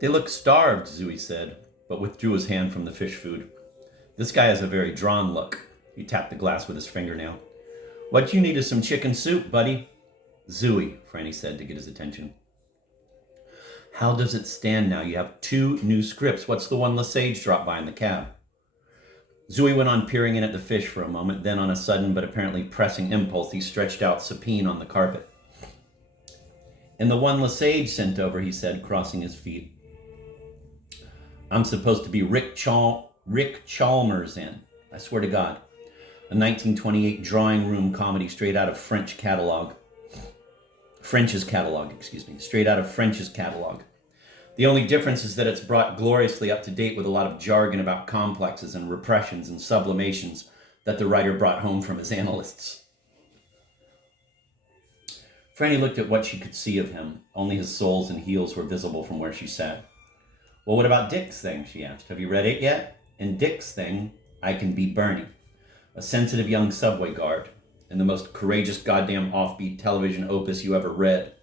They look starved, Zooey said, but withdrew his hand from the fish food. This guy has a very drawn look. He tapped the glass with his fingernail. What you need is some chicken soup, buddy. Zooey, Franny said to get his attention. How does it stand now? You have 2 new scripts. What's the one Lesage dropped by in the cab? Zooey went on peering in at the fish for a moment. Then, on a sudden but apparently pressing impulse, he stretched out supine on the carpet. And the one Lesage sent over, he said, crossing his feet. I'm supposed to be Rick Chalmers in. I swear to God. A 1928 drawing room comedy straight out of French's catalog. Straight out of French's catalog. The only difference is that it's brought gloriously up to date with a lot of jargon about complexes and repressions and sublimations that the writer brought home from his analysts. Franny looked at what she could see of him. Only his soles and heels were visible from where she sat. Well, what about Dick's thing, she asked. Have you read it yet? In Dick's thing, I can be Bernie, a sensitive young subway guard, in the most courageous goddamn offbeat television opus you ever read.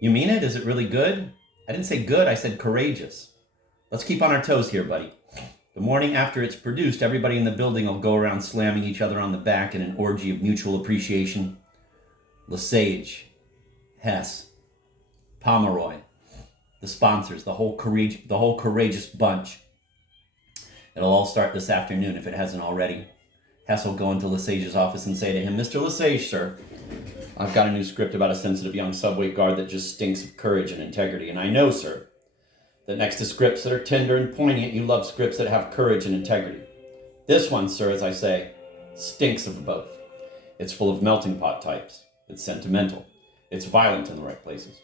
You mean it? Is it really good? I didn't say good, I said courageous. Let's keep on our toes here, buddy. The morning after it's produced, everybody in the building will go around slamming each other on the back in an orgy of mutual appreciation. Lesage, Hess, Pomeroy, the sponsors, the whole courageous bunch. It'll all start this afternoon if it hasn't already. Hess will go into Lesage's office and say to him, Mr. Lesage, sir, I've got a new script about a sensitive young subway guard that just stinks of courage and integrity. And I know, sir, that next to scripts that are tender and poignant, you love scripts that have courage and integrity. This one, sir, as I say, stinks of both. It's full of melting pot types. It's sentimental. It's violent in the right places.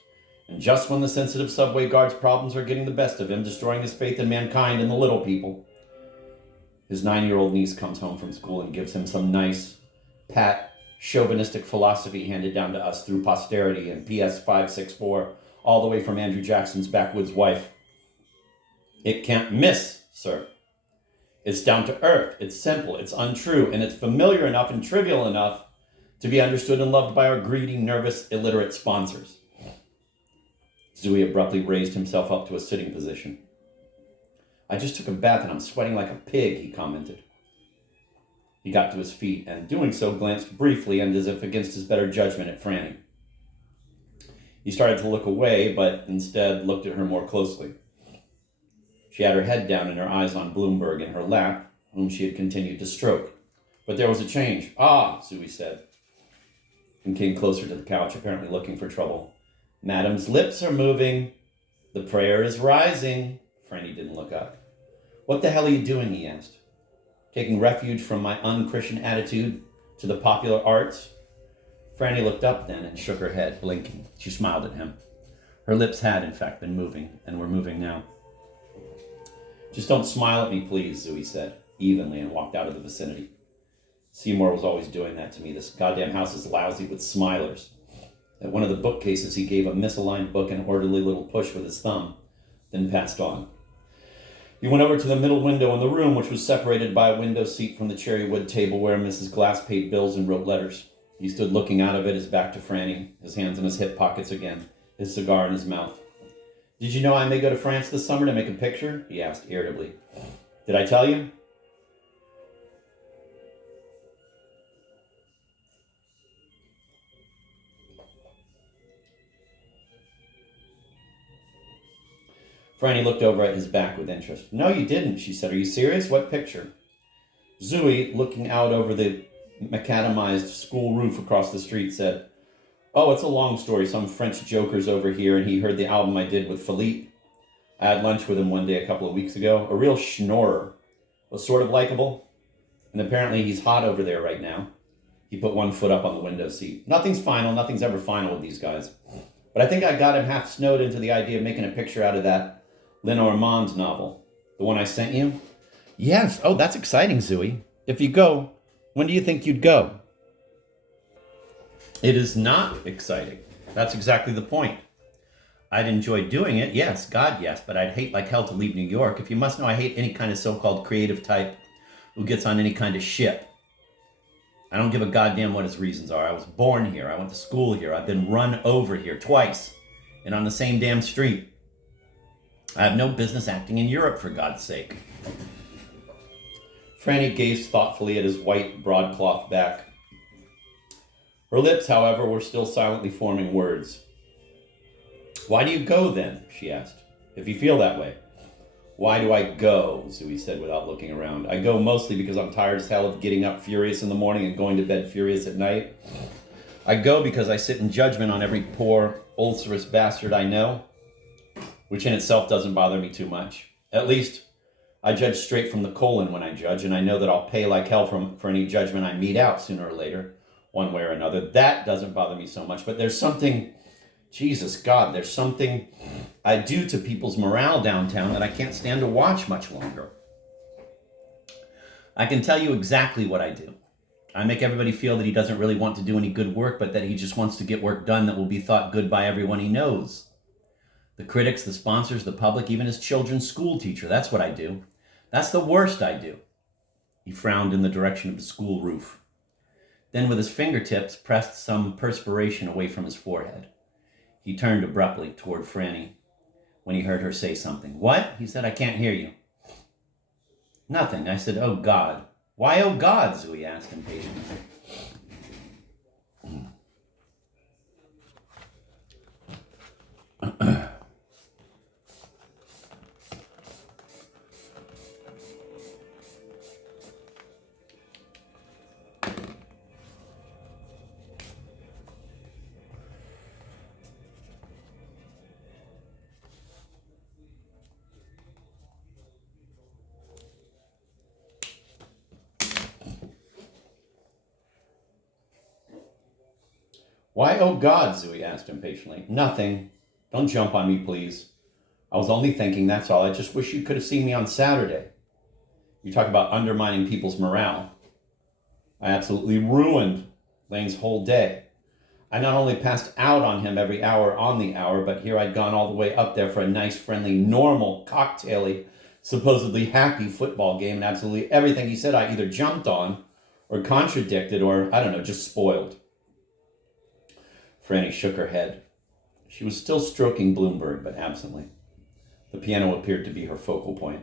And just when the sensitive subway guard's problems are getting the best of him, destroying his faith in mankind and the little people, his 9-year-old niece comes home from school and gives him some nice, pat, chauvinistic philosophy handed down to us through posterity and PS 564, all the way from Andrew Jackson's backwoods wife. It can't miss, sir. It's down to earth, it's simple, it's untrue, and it's familiar enough and trivial enough to be understood and loved by our greedy, nervous, illiterate sponsors. Zooey abruptly raised himself up to a sitting position. I just took a bath and I'm sweating like a pig, he commented. He got to his feet and, doing so, glanced briefly and as if against his better judgment at Franny. He started to look away, but instead looked at her more closely. She had her head down and her eyes on Bloomberg in her lap, whom she had continued to stroke. But there was a change. Ah, Zooey said, and came closer to the couch, apparently looking for trouble. Madam's lips are moving. The prayer is rising. Franny didn't look up. What the hell are you doing, he asked. Taking refuge from my unchristian attitude to the popular arts? Franny looked up then and shook her head, blinking. She smiled at him. Her lips had, in fact, been moving, and were moving now. Just don't smile at me, please, Zooey said, evenly, and walked out of the vicinity. Seymour was always doing that to me. This goddamn house is lousy with smilers. At one of the bookcases, he gave a misaligned book an orderly little push with his thumb, then passed on. He went over to the middle window in the room, which was separated by a window seat from the cherry wood table where Mrs. Glass paid bills and wrote letters. He stood looking out of it, his back to Franny, his hands in his hip pockets again, his cigar in his mouth. Did you know I may go to France this summer to make a picture? He asked irritably. Did I tell you? Franny looked over at his back with interest. No, you didn't, she said. Are you serious? What picture? Zooey, looking out over the macadamized school roof across the street, said, Oh, it's a long story. Some French joker's over here, and he heard the album I did with Philippe. I had lunch with him one day a couple of weeks ago. A real schnorrer. Was sort of likable. And apparently he's hot over there right now. He put one foot up on the window seat. Nothing's final. Nothing's ever final with these guys. But I think I got him half snowed into the idea of making a picture out of that Lenormand novel. The one I sent you? Yes. Oh, that's exciting, Zooey. If you go, when do you think you'd go? It is not exciting. That's exactly the point. I'd enjoy doing it, yes, God, yes, but I'd hate like hell to leave New York. If you must know, I hate any kind of so-called creative type who gets on any kind of ship. I don't give a goddamn what his reasons are. I was born here. I went to school here. I've been run over here twice and on the same damn street. I have no business acting in Europe, for God's sake. Franny gazed thoughtfully at his white broadcloth back. Her lips, however, were still silently forming words. Why do you go, then? She asked. If you feel that way. Why do I go? Zooey said without looking around. I go mostly because I'm tired as hell of getting up furious in the morning and going to bed furious at night. I go because I sit in judgment on every poor, ulcerous bastard I know, which in itself doesn't bother me too much. At least, I judge straight from the colon when I judge, and I know that I'll pay like hell for any judgment I mete out sooner or later, one way or another. That doesn't bother me so much, but there's something, Jesus God, there's something I do to people's morale downtown that I can't stand to watch much longer. I can tell you exactly what I do. I make everybody feel that he doesn't really want to do any good work, but that he just wants to get work done that will be thought good by everyone he knows. The critics, the sponsors, the public, even his children's school teacher. That's what I do. That's the worst I do. He frowned in the direction of the school roof. Then with his fingertips pressed some perspiration away from his forehead. He turned abruptly toward Franny when he heard her say something. What? He said, I can't hear you. Nothing. I said, oh God. Why oh God? Zooey asked impatiently. Why, oh God, Zooey asked impatiently. Nothing. Don't jump on me, please. I was only thinking, that's all. I just wish you could have seen me on Saturday. You talk about undermining people's morale. I absolutely ruined Lane's whole day. I not only passed out on him every hour on the hour, but here I'd gone all the way up there for a nice, friendly, normal, cocktaily, supposedly happy football game, and absolutely everything he said I either jumped on or contradicted or, I don't know, just spoiled. Franny shook her head. She was still stroking Bloomberg, but absently. The piano appeared to be her focal point.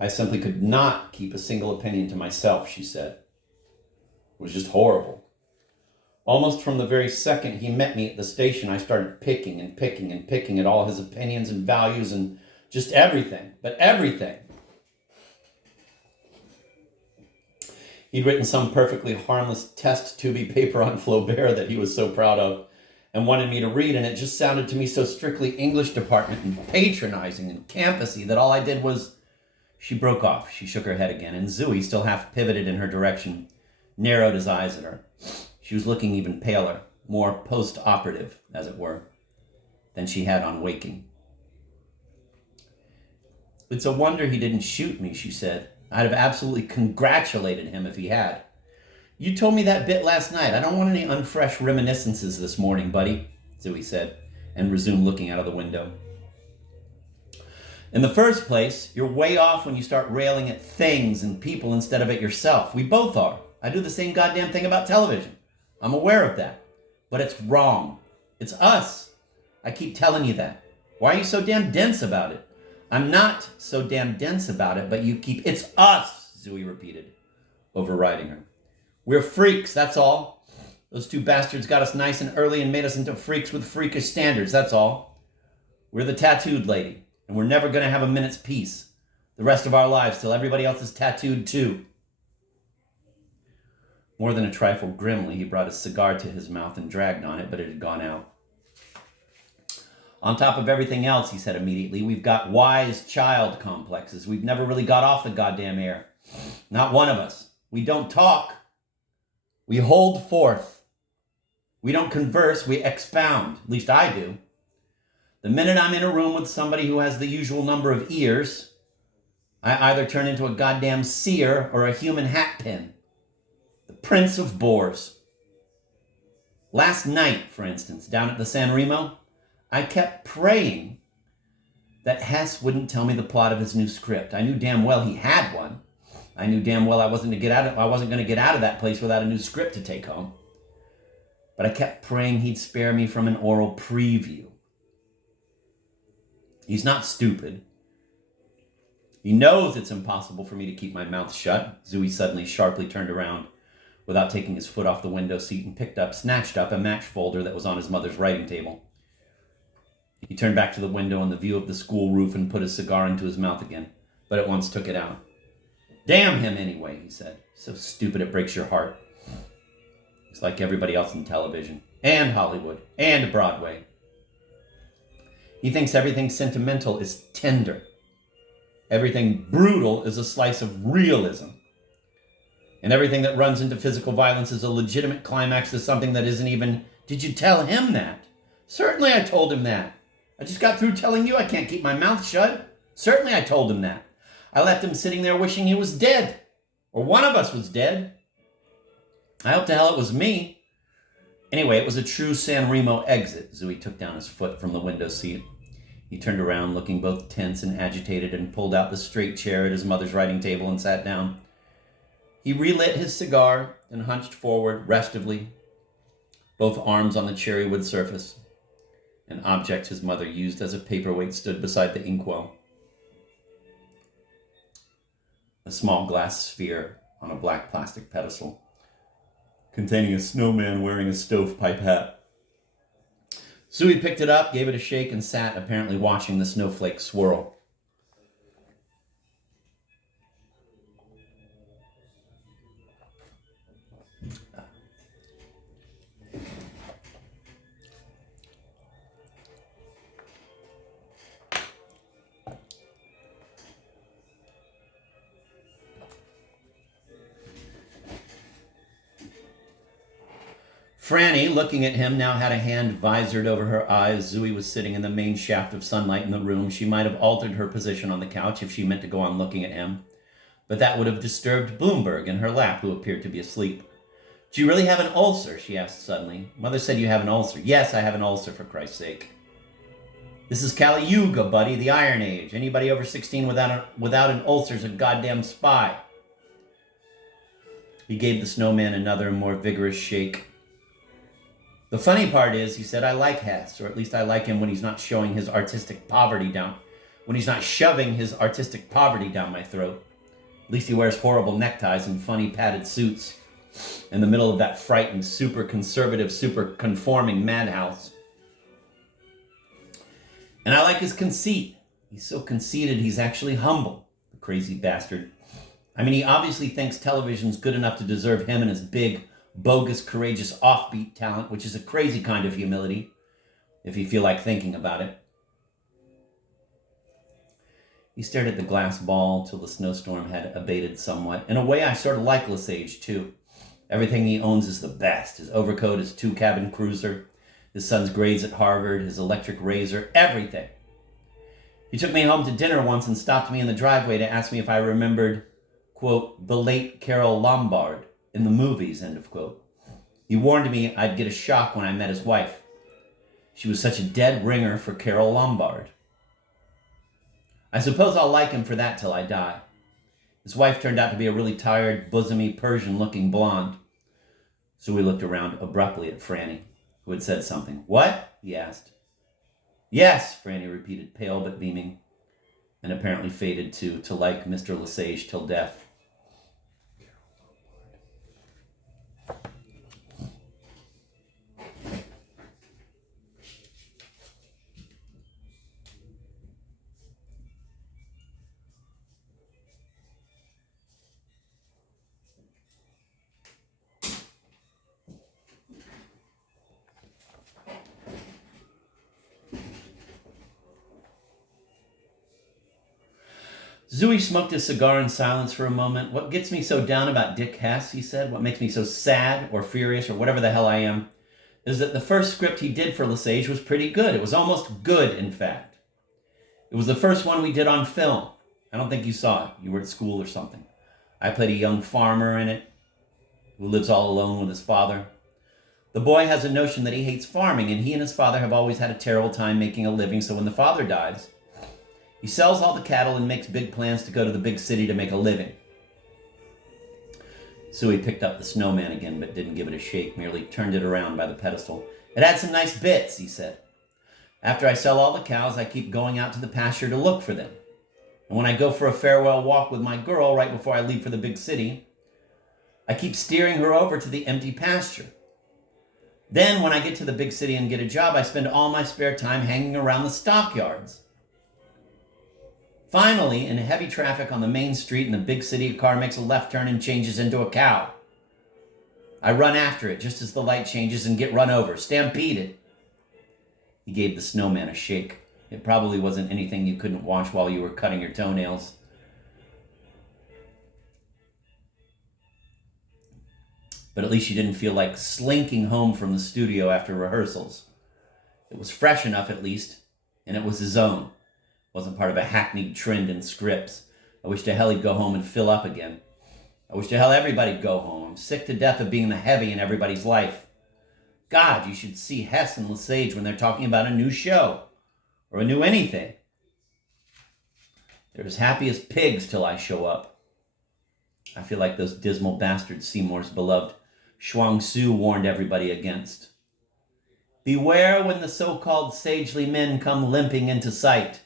I simply could not keep a single opinion to myself, she said. It was just horrible. Almost from the very second he met me at the station, I started picking at all his opinions and values and just everything, but everything. He'd written some perfectly harmless test tubey paper on Flaubert that he was so proud of and wanted me to read, and it just sounded to me so strictly English department and patronizing and campusy that all I did was... She broke off. She shook her head again, and Zooey, still half pivoted in her direction, narrowed his eyes at her. She was looking even paler, more post-operative, as it were, than she had on waking. It's a wonder he didn't shoot me, she said. I'd have absolutely congratulated him if he had. You told me that bit last night. I don't want any unfresh reminiscences this morning, buddy, Zooey said, and resumed looking out of the window. In the first place, you're way off when you start railing at things and people instead of at yourself. We both are. I do the same goddamn thing about television. I'm aware of that. But it's wrong. It's us. I keep telling you that. Why are you so damn dense about it? I'm not so damn dense about it, but you keep... It's us, Zooey repeated, overriding her. We're freaks, that's all. Those two bastards got us nice and early and made us into freaks with freakish standards, that's all. We're the tattooed lady, and we're never going to have a minute's peace. The rest of our lives till everybody else is tattooed too. More than a trifle grimly, he brought his cigar to his mouth and dragged on it, but it had gone out. On top of everything else, he said immediately, we've got wise child complexes. We've never really got off the goddamn air. Not one of us. We don't talk. We hold forth. We don't converse, we expound. At least I do. The minute I'm in a room with somebody who has the usual number of ears, I either turn into a goddamn seer or a human hat pin. The Prince of Bores. Last night, for instance, down at the San Remo, I kept praying that Hess wouldn't tell me the plot of his new script. I knew damn well he had one. I knew damn well I wasn't going to get out of that place without a new script to take home. But I kept praying he'd spare me from an oral preview. He's not stupid. He knows it's impossible for me to keep my mouth shut. Zooey suddenly sharply turned around without taking his foot off the window seat and snatched up a match folder that was on his mother's writing table. He turned back to the window and the view of the school roof and put his cigar into his mouth again, but at once took it out. Damn him anyway, he said. So stupid it breaks your heart. He's like everybody else in television, and Hollywood, and Broadway. He thinks everything sentimental is tender. Everything brutal is a slice of realism. And everything that runs into physical violence is a legitimate climax to something that isn't even, did you tell him that? Certainly I told him that. I just got through telling you I can't keep my mouth shut. Certainly I told him that. I left him sitting there wishing he was dead. Or one of us was dead. I hope to hell it was me. Anyway, it was a true San Remo exit. Zooey took down his foot from the window seat. He turned around, looking both tense and agitated, and pulled out the straight chair at his mother's writing table and sat down. He relit his cigar and hunched forward restively, both arms on the cherry wood surface. An object his mother used as a paperweight stood beside the inkwell. A small glass sphere on a black plastic pedestal, containing a snowman wearing a stovepipe hat. Zooey picked it up, gave it a shake, and sat, apparently watching the snowflakes swirl. Franny, looking at him, now had a hand visored over her eyes. Zooey was sitting in the main shaft of sunlight in the room. She might have altered her position on the couch if she meant to go on looking at him, but that would have disturbed Bloomberg in her lap, who appeared to be asleep. Do you really have an ulcer? She asked suddenly. Mother said you have an ulcer. Yes, I have an ulcer, for Christ's sake. This is Kali Yuga, buddy, the Iron Age. Anybody over 16 without an ulcer is a goddamn spy. He gave the snowman another, more vigorous shake. The funny part is, he said, I like Hess, or at least I like him when he's not showing his artistic poverty down, when he's not shoving his artistic poverty down my throat. At least he wears horrible neckties and funny padded suits in the middle of that frightened, super conservative, super conforming madhouse. And I like his conceit. He's so conceited, he's actually humble, the crazy bastard. I mean, he obviously thinks television's good enough to deserve him and his big, bogus, courageous, offbeat talent, which is a crazy kind of humility, if you feel like thinking about it. He stared at the glass ball till the snowstorm had abated somewhat. In a way, I sort of like Lesage, too. Everything he owns is the best. His overcoat, his 2-cabin cruiser, his son's grades at Harvard, his electric razor, everything. He took me home to dinner once and stopped me in the driveway to ask me if I remembered, quote, the late Carole Lombard in the movies, end of quote. He warned me I'd get a shock when I met his wife. She was such a dead ringer for Carole Lombard. I suppose I'll like him for that till I die. His wife turned out to be a really tired, bosomy, Persian-looking blonde. So we looked around abruptly at Franny, who had said something. What? He asked. Yes, Franny repeated, pale but beaming, and apparently fated to like Mr. Lesage till death. Zooey smoked his cigar in silence for a moment. What gets me so down about Dick Hess, he said, what makes me so sad or furious or whatever the hell I am, is that the first script he did for Lesage was pretty good. It was almost good, in fact. It was the first one we did on film. I don't think you saw it. You were at school or something. I played a young farmer in it who lives all alone with his father. The boy has a notion that he hates farming, and he and his father have always had a terrible time making a living, so when the father dies, he sells all the cattle and makes big plans to go to the big city to make a living. Zooey picked up the snowman again, but didn't give it a shake, merely turned it around by the pedestal. It had some nice bits, he said. After I sell all the cows, I keep going out to the pasture to look for them. And when I go for a farewell walk with my girl right before I leave for the big city, I keep steering her over to the empty pasture. Then when I get to the big city and get a job, I spend all my spare time hanging around the stockyards. Finally, in heavy traffic on the main street in the big city, a car makes a left turn and changes into a cow. I run after it just as the light changes and get run over, stampeded. He gave the snowman a shake. It probably wasn't anything you couldn't watch while you were cutting your toenails. But at least you didn't feel like slinking home from the studio after rehearsals. It was fresh enough, at least, and it was his own. It wasn't part of a hackneyed trend in scripts. I wish to hell he'd go home and fill up again. I wish to hell everybody'd go home. I'm sick to death of being the heavy in everybody's life. God, you should see Hess and Lesage when they're talking about a new show or a new anything. They're as happy as pigs till I show up. I feel like those dismal bastards Seymour's beloved Shuang Tzu warned everybody against. Beware when the so-called sagely men come limping into sight.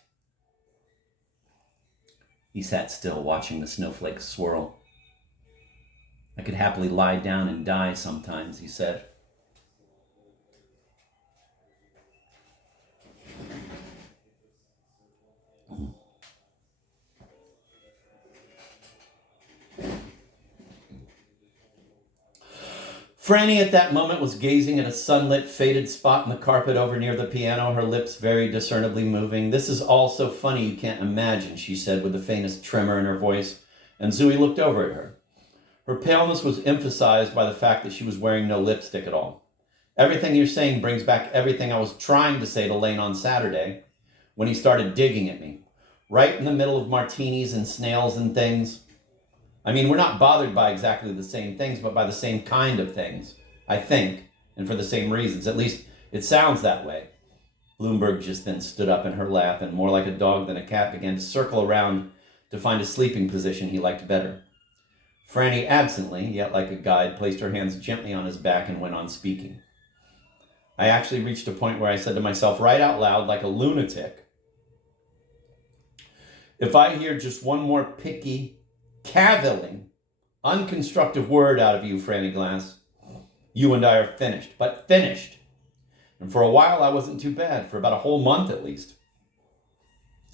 He sat still, watching the snowflakes swirl. I could happily lie down and die sometimes, he said. Franny at that moment was gazing at a sunlit, faded spot in the carpet over near the piano, her lips very discernibly moving. This is all so funny you can't imagine, she said with the faintest tremor in her voice, and Zooey looked over at her. Her paleness was emphasized by the fact that she was wearing no lipstick at all. Everything you're saying brings back everything I was trying to say to Lane on Saturday when he started digging at me, right in the middle of martinis and snails and things. I mean, we're not bothered by exactly the same things, but by the same kind of things, I think, and for the same reasons. At least it sounds that way. Bloomberg just then stood up in her lap and, more like a dog than a cat, began to circle around to find a sleeping position he liked better. Franny absently, yet like a guide, placed her hands gently on his back and went on speaking. I actually reached a point where I said to myself right out loud, like a lunatic, if I hear just one more picky, cavilling, unconstructive word out of you, Franny Glass, you and I are finished. But finished. And for a while, I wasn't too bad, for about a whole month at least.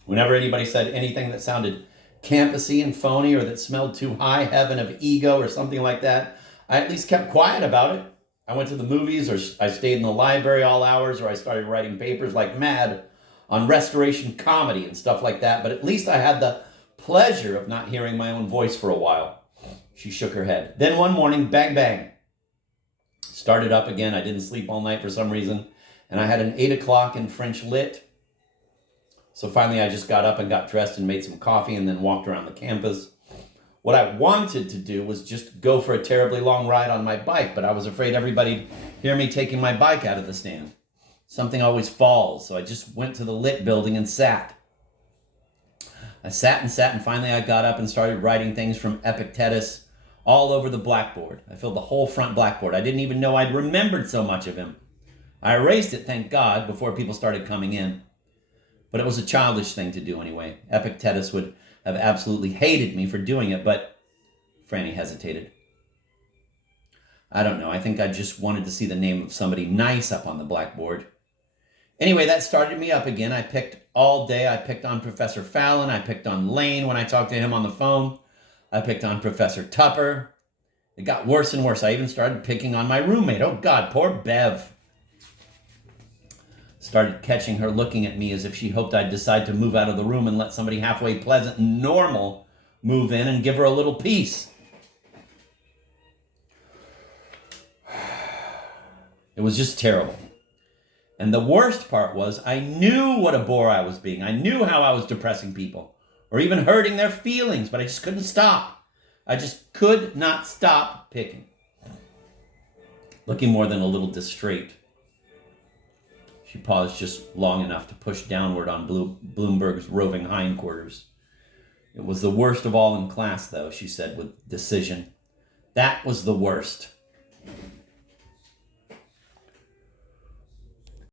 Whenever anybody said anything that sounded campusy and phony or that smelled too high heaven of ego or something like that, I at least kept quiet about it. I went to the movies, or I stayed in the library all hours, or I started writing papers like mad on restoration comedy and stuff like that. But at least I had the pleasure of not hearing my own voice for a while. She shook her head. Then one morning, bang, bang. Started up again. I didn't sleep all night for some reason. And I had an 8 o'clock in French Lit. So finally I just got up and got dressed and made some coffee and then walked around the campus. What I wanted to do was just go for a terribly long ride on my bike, but I was afraid everybody'd hear me taking my bike out of the stand. Something always falls, so I just went to the Lit building and sat. I sat, and finally I got up and started writing things from Epictetus all over the blackboard. I filled the whole front blackboard. I didn't even know I'd remembered so much of him. I erased it, thank God, before people started coming in. But it was a childish thing to do anyway. Epictetus would have absolutely hated me for doing it, but Franny hesitated. I don't know. I think I just wanted to see the name of somebody nice up on the blackboard. Anyway, that started me up again. I picked all day. I picked on Professor Fallon. I picked on Lane when I talked to him on the phone. I picked on Professor Tupper. It got worse and worse. I even started picking on my roommate. Oh, God, poor Bev. Started catching her looking at me as if she hoped I'd decide to move out of the room and let somebody halfway pleasant and normal move in and give her a little peace. It was just terrible. And the worst part was I knew what a bore I was being. I knew how I was depressing people or even hurting their feelings, but I just couldn't stop. I just could not stop picking. Looking more than a little distrait. She paused just long enough to push downward on Bloomberg's roving hindquarters. It was the worst of all in class, though, she said with decision. That was the worst.